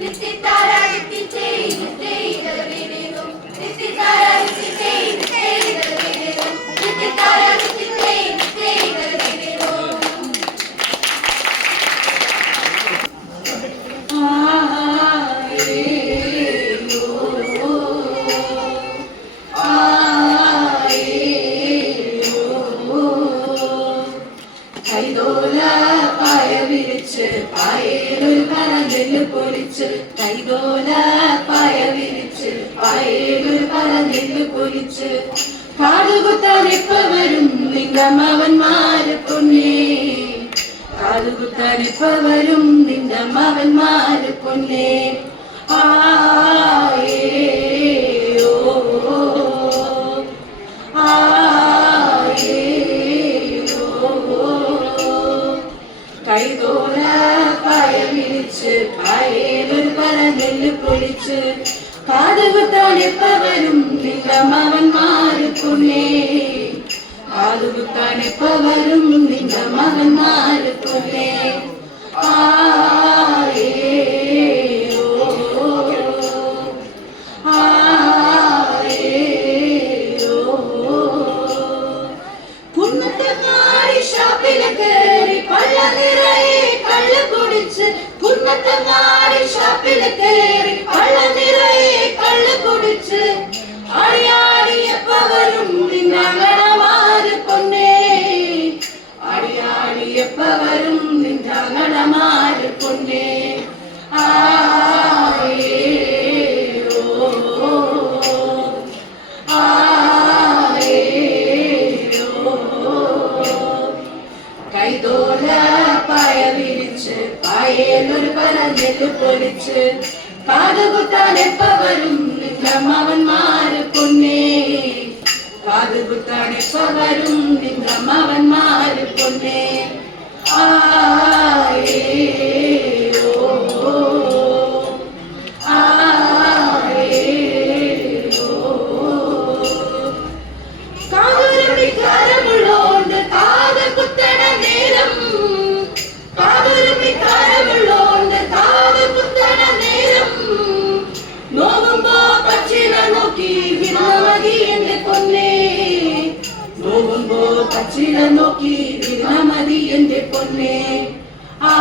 നിത്യത്താരായി മവന്മാരെ പൊന്നേ. കാലുകുത്തരിപ്പവരും നിന്റെ മവന്മാരെ പൊന്നേ. കൈതോല പായ വിരിച്ച് പായേലൊരു പരനെല്ല് പൊളിച്ച് കാതുകുത്താനിപ്പവരും നിന്റെ മവന്മാരെ പൊന്നേ. காதுக்கு கணைப்பவரும் நீங்கள் மகன் மாறு ചില നോക്കി വിനാമതി എന്റെ പൊന്നെ. ആ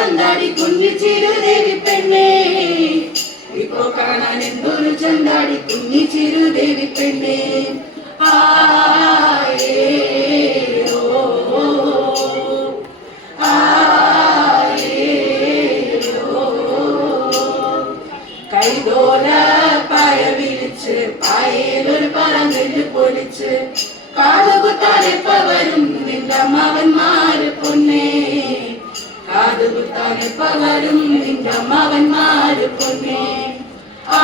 ചന്താടി കുഞ്ഞു ചിരുദേവി പെണ്ണേ. ഇപ്പോ കാണാൻ എന്തൊരു ചന്താടി കുഞ്ഞു ചിരുദേവി പെണ്ണേ. ആ പാടി പകരും നിന്റെ മകന്മാര് പൊന്നേ. ആ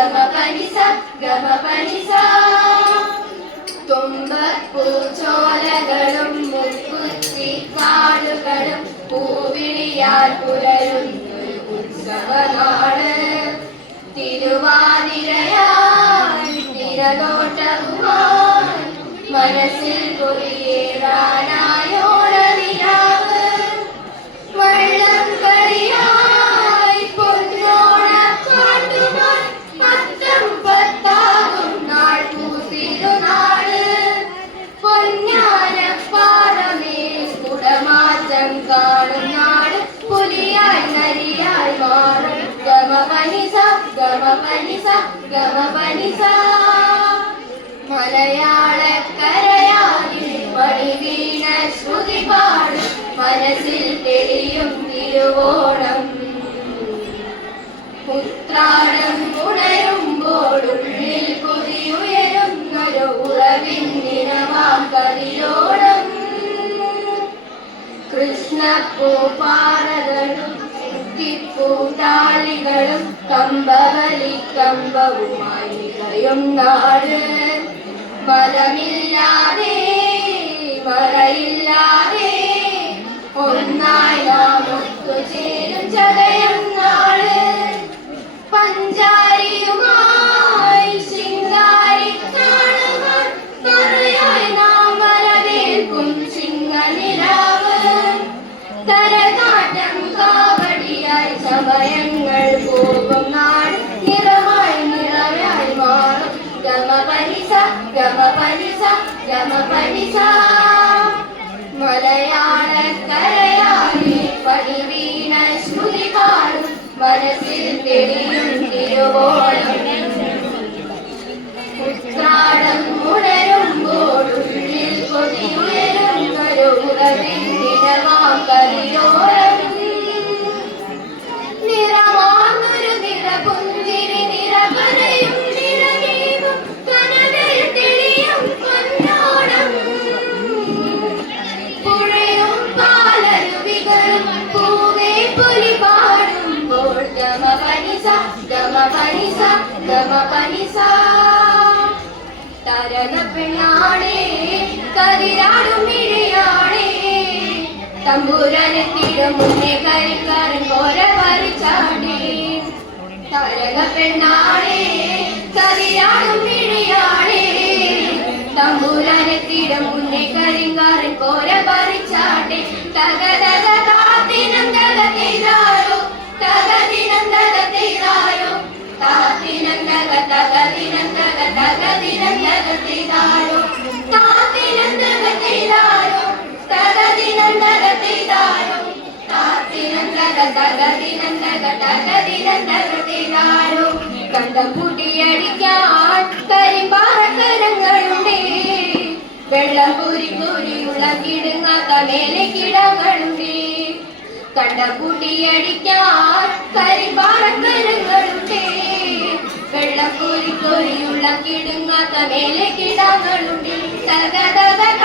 ഗമപനിസ ഗമപനിസ തുമ്പ പൂച്ചോലകളും മുക്കുത്തി കാടുകളും പൂവിളിയാൽ പുലരുന്നൊരു ഉത്സവനാട്. തിരുവാതിരയാ തിരനോട്ടവുമായി മനസ്സിൽ കൊറിയേറാനായോ പനിസ ഗമ പനിസ മലയാളക്കരയാതിൽ പണി വീണ ശ്രുതി പാടും മനസ്സിൽ തെളിയും തിരുവോണം. ഉത്രാടം ഉണരുമ്പോൾ ഉള്ളിൽ കുതിയുയരുന്നൊരു ഉറവിൻ ദിനമാം കതിയോണം കൃഷ്ണപ്പൂപ്പാറകളും പൂതാളികളും കമ്പവലി കമ്പവുമായി നാട്. മതമില്ലാതെ മറയില്ലാതെ ഒന്നായി നാം ഒത്തുചേരും ചതയം നാൾ പഞ്ചാരിയുമായി ശിങ്കാരി കറിയായി നാം വരവേൽക്കും ചിങ്ങനിലാവ്. തരകാറ്റം സമയങ്ങൾ പോകും നാട് നിറമായി നിറവായി മാറും. ഗമ പലിശ ഗമ പലിശ ഗമ പനിസ മലയാളക്കരയായി പടിവീണ ശ്രുതി പാടും. മനസ്സിൽ തെളിയും തിരുവോണം. ഉത്രാടം ഉണരുമ്പോൾ ഉള്ളിൽ കൊതിയുയരുന്നൊരു ഉറവിൻ നിറമാം കരിയോരം. തമ്പുരാനെത്തിടും മുന്നേ കരിക്കാരൻ പോര പറിച്ചാടേ തരക പെണ്ണാണേ കതിരാടും ഇഴയാണേ തമ്പുരാനെത്തിടും മുന്നേ കണ്ടം പൂട്ടിയടിക്കാൻ കരിമ്പാറക്കരങ്ങളുണ്ടേ. വെള്ളം പൂരി പൂരിയുള്ള കിടുങ്ങാത്ത മേലെ കിടങ്ങളുണ്ട് കണ്ടം പൂട്ടിയടിക്കാൻ കരിമ്പാറക്കരങ്ങളുണ്ടേ. വെള്ളം പൂരി പൂരിയുള്ള കിടുങ്ങാത്ത മേലെ കിടങ്ങളുണ്ടേ തക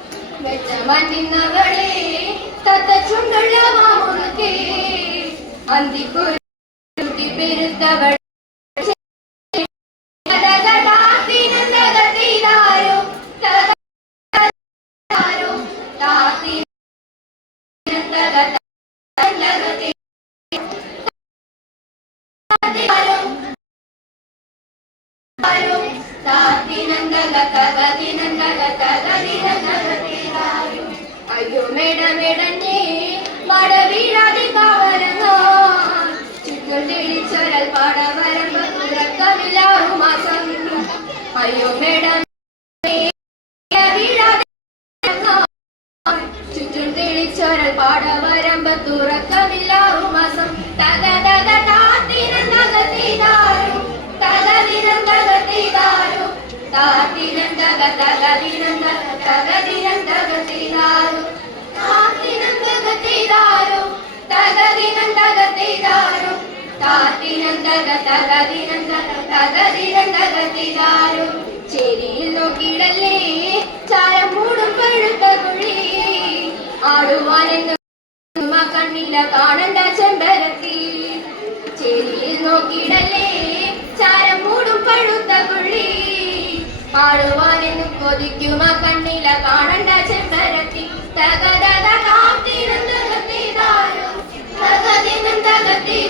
വെച്ചമതിന്നവളെ തത്ത ചുണ്ടുള്ളവ മുറുകെ അന്തിക്കുരുത്തി പെരുത്തവൾ വീണതി ചേച്ചിരാണി മേടമേടഞ്ഞേ മഴ വീഴാതെ കാവലങ്ങോ. ചുറ്റും തെളിച്ചൊരൽ പാടവരമ്പ മാസം അയ്യോ മേടം ചുറ്റും തെളിച്ചൊരൽ പാടവരമ്പ തുറക്കമില്ലാറു മാസം തക തക താത്തിനം തക തീരാരു തക ദിനം തക തീരാരു താത്തിനം തക തക ദിനം തക തക ദിനം തക തീരാരു താത്തിനം തക ചാരം മൂടും പഴുത്ത കുഴി. ആടുവാനെന്ന് കണ്ണില കാണണ്ട ചെമ്പരത്തി. ചേരിയിൽ നോക്കിയിടല്ലേ ചാരം മൂടും പഴുത്ത കുഴി. കൊതിക്കുമ കണ്ണില കാണണ്ട ചെമ്പരത്തി. തകതക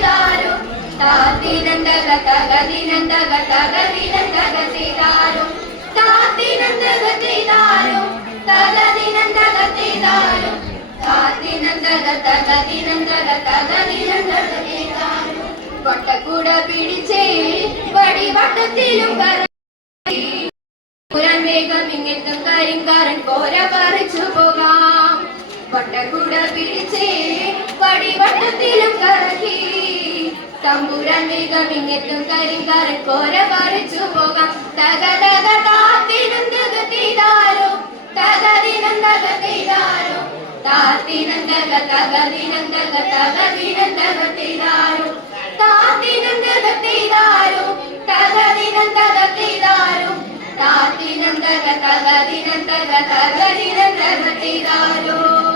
തകതിനന്തകത്തിതാരും താത്തിനന്തക തകതിനന്തക തകതിനന്തകത്തിതാരും താത്തിനന്തകത്തിതാരും തകതിനന്തകത്തിതാരും താത്തിനന്തക തകതിനന്തക തകതിനന്തകത്തിതാരും വട്ടക്കൂട പിടിച്ചേ വടിവട്ടത്തിലും പുരാൻ വേഗം ഇങ്ങനത്തെ കരിങ്കാരൻ പോര പറിച്ചു പോകാം. വട്ടക്കൂട പിടിച്ചേ പടിവട്ടത്തിലും കറക്കി തമ്പുരാൻ വേഗം ഇങ്ങെത്തും കരിങ്കാരൻ കോര പറിച്ചു പോകാം. തക തക താത്തിനും തകത്തിതാരോ തകതിനും തകത്തിതാരോ താത്തിനും തക തകതിനും തക തകതിനും തകത്തിതാരോ താത്തിനും തകത്തിതാരോ തകതിനും തകത്തിതാരോ താത്തിനും തക തകതിനും തക തകതിനും തക